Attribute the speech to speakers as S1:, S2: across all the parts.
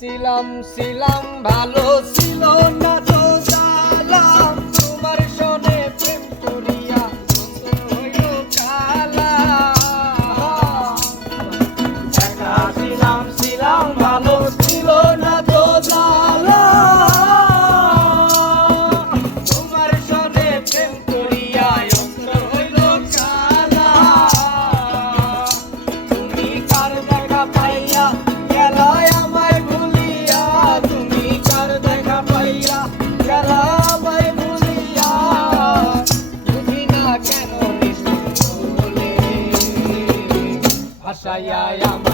S1: ছিলাম ছিলাম ভালো ছিল না। Sayayam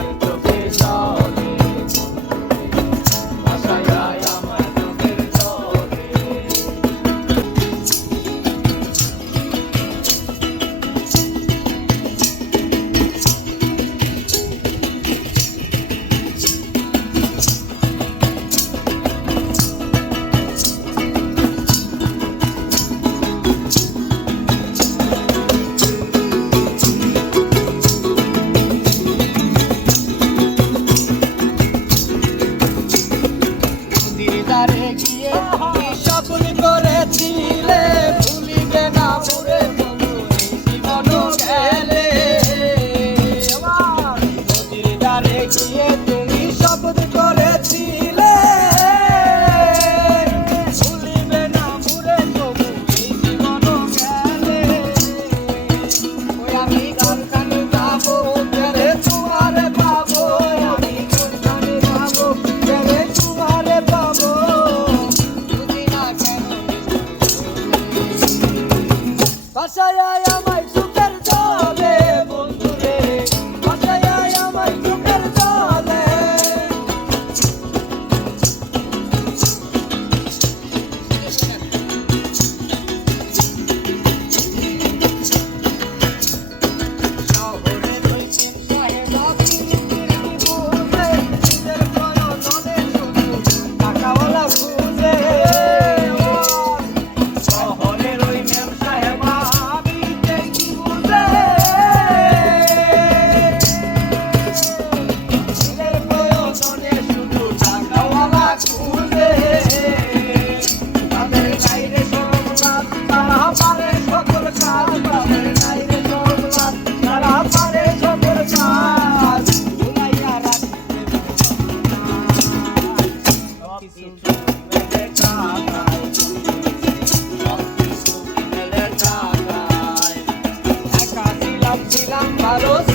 S1: তারে গিয়ে ভালো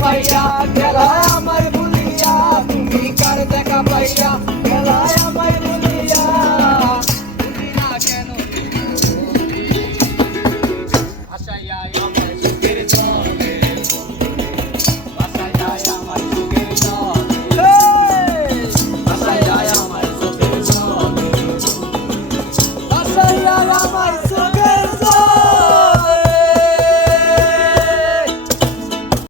S1: পাইয়া গেল আমার ভুলিয়া তুমি কার দেখা পাইয়া?